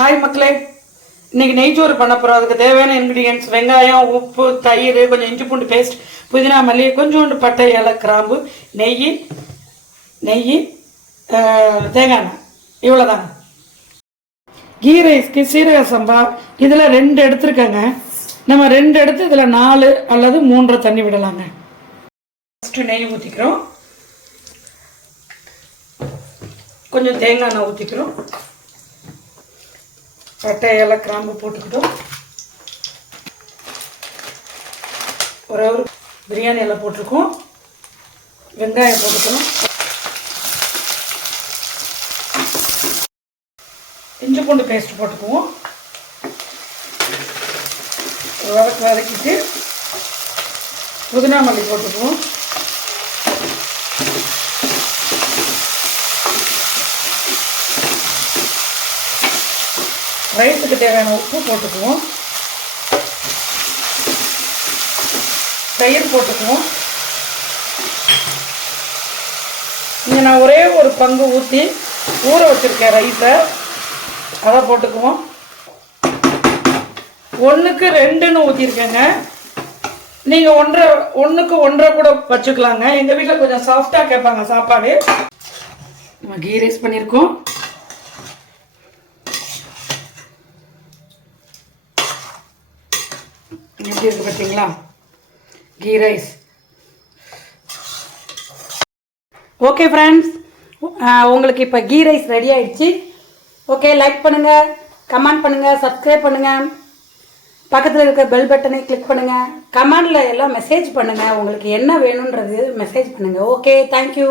Hi மக்களே, இன்னைக்கு நெய்ச்சோறு பண்ண போகிறோம். அதுக்கு தேவையான இன்க்ரீடியன்ஸ் வெங்காயம், உப்பு, தயிர், கொஞ்சம் இஞ்சி பூண்டு பேஸ்ட், புதினா மல்லி, கொஞ்சோண்டு பட்டை, ஏலை, கிராம்பு, நெய், தேங்காய் எண்ணெய், இவ்வளோதாங்க. கீ ரைஸ்க்கு சீரக சம்பா இதில் 2 எடுத்துருக்கேங்க. நம்ம 2 எடுத்து இதில் 4 அல்லது 3 தண்ணி விடலாங்க. ஃபஸ்ட்டு நெய் ஊற்றிக்கிறோம், கொஞ்சம் தேங்காய் எண்ணெய் ஊற்றிக்கிறோம், பட்டை, ஏலை, கிராம்பு போட்டுக்கிட்டோம், ஒரு பிரியாணி எல்லாம் போட்டிருக்கோம், வெங்காயம் போட்டுக்கணும், இஞ்சி பூண்டு பேஸ்ட் போட்டுக்குவோம், வதக்கிட்டு புதினா மல்லி போட்டுக்குவோம், ரைஸுக்கு தேவையான உப்பு போட்டுக்குவோம், தயிர் போட்டுக்குவோம். இங்கே நான் ஒரே ஒரு பங்கு ஊற்றி ஊற வச்சுருக்கேன் ரைஸை, அதை போட்டுக்குவோம். 1க்கு 2ன்னு ஊற்றிருக்கேங்க. நீங்கள் 1க்கு 1.5 கூட வச்சுக்கலாங்க. எங்கள் வீட்டில் கொஞ்சம் சாஃப்டாக கேட்பாங்க சாப்பாடு. நம்ம கீ ரைஸ் பண்ணியிருக்கோம். எப்படி இருக்குது பார்த்தீங்களா கீ ரைஸ். ஓகே ஃப்ரெண்ட்ஸ், உங்களுக்கு இப்போ கீ ரைஸ் ரெடி ஆயிடுச்சு. ஓகே, லைக் பண்ணுங்கள், கமெண்ட் பண்ணுங்கள், சப்ஸ்கிரைப் பண்ணுங்கள், பக்கத்தில் இருக்க பெல் பட்டனை கிளிக் பண்ணுங்கள், கமெண்டில் எல்லாம் மெசேஜ் பண்ணுங்கள், உங்களுக்கு என்ன வேணுன்றது மெசேஜ் பண்ணுங்கள். Okay, thank you.